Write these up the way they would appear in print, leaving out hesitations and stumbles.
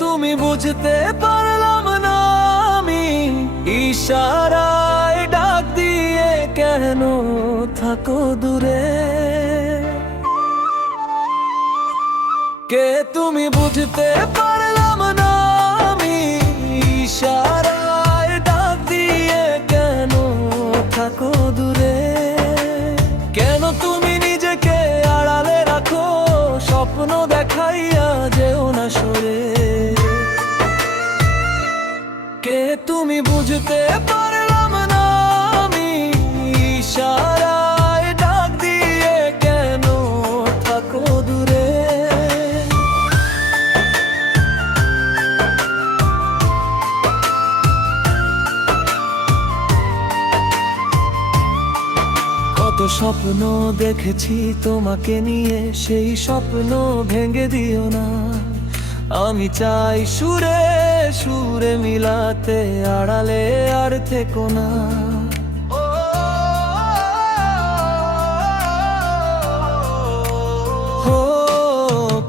তুমি বুঝতে পারলাম না আমি ইশারায় ডাক দিয়ে কেন থাকো দূরে। কে তুমি বুঝতে পারলাম না আমি ইশারায় ডাক দিয়ে কেন থাকো দূরে। কেন তুমি নিজেকে আড়ালে রাখো, স্বপ্ন দেখাইয়া যেও না সরে। কে তুমি বুঝতে পারলাম না আমি ইশারায় ডাক দিয়ে কেন থাকো দূরে। কত স্বপ্ন দেখেছি তোমাকে নিয়ে, সেই স্বপ্ন ভেঙে দিও না। আমি চাই সুরে সুরে মিলাতে, আড়ালে আর থেকো না।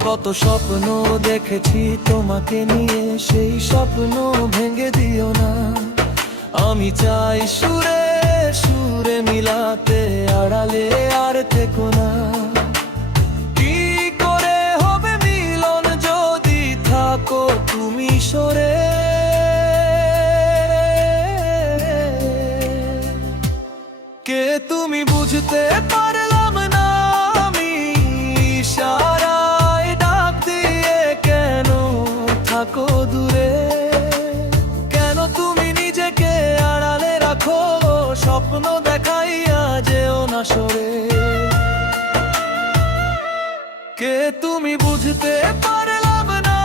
কত স্বপ্ন দেখেছি তোমাকে নিয়ে, সেই স্বপ্ন ভেঙে দিও না। আমি চাই সুরে সুরে মিলাতে, আড়ালে আর থেকো না। কি করে হবে মিলন যদি থাকো তুমি সরে। কে তুমি বুঝতে পারলাম না আমি ইশারায় ডাক দিয়ে কেন থাকো দূরে। কেন তুমি নিজেকে আড়ালে রাখো, স্বপ্ন দেখাইয়া যেও না সরে। কে তুমি বুঝতে পারলাম না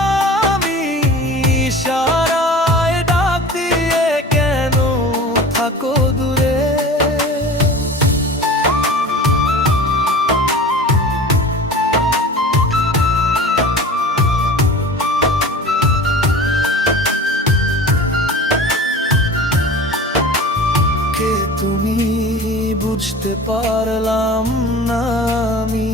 আমি ইশারায় ডাক দিয়ে কেন থাকো দূরে। কে তুমি বুঝতে পারলাম না আমি,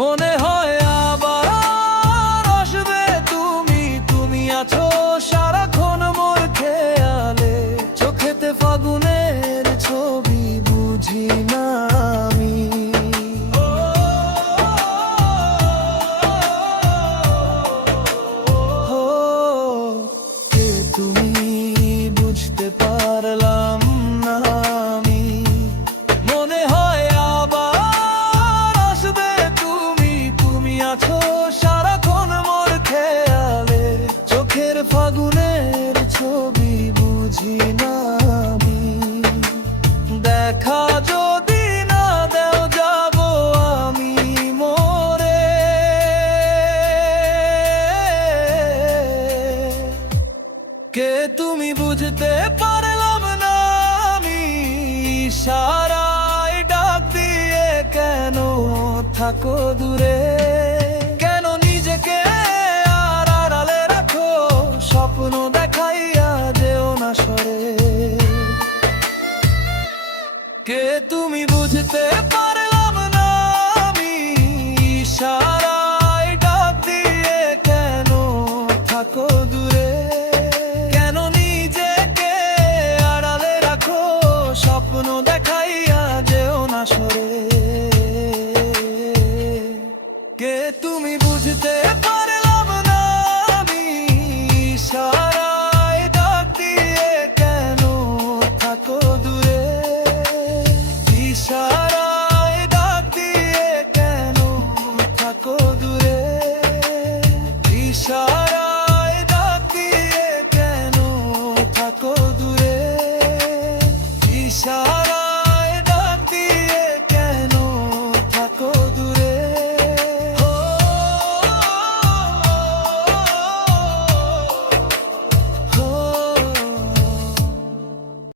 মনে হয় আবার আসবে তুমি। তুমি আছো সারাক্ষণ মোর খেয়ালে, চোখেতে ফাগুনের ছবি বুঝি না আমি। কে তুমি বুঝতে পারলাম না আমি, মনে হয় আবার আসবে তুমি। তুমি আছো সারাক্ষণ মোর খেয়ালে, চোখের ফাগুনের ছবি বুঝি না আমি। দেখা যদি না দেও যাব আমি মরে। কে তুমি বুঝতে পারলাম না আমি ইশারায় ডাক দিয়ে কেন থাকো দূরে। কেন নিজেকে আর আড়ালে রাখো, স্বপ্ন দেখাইয়া যেও না সরে। কে তুমি বুঝতে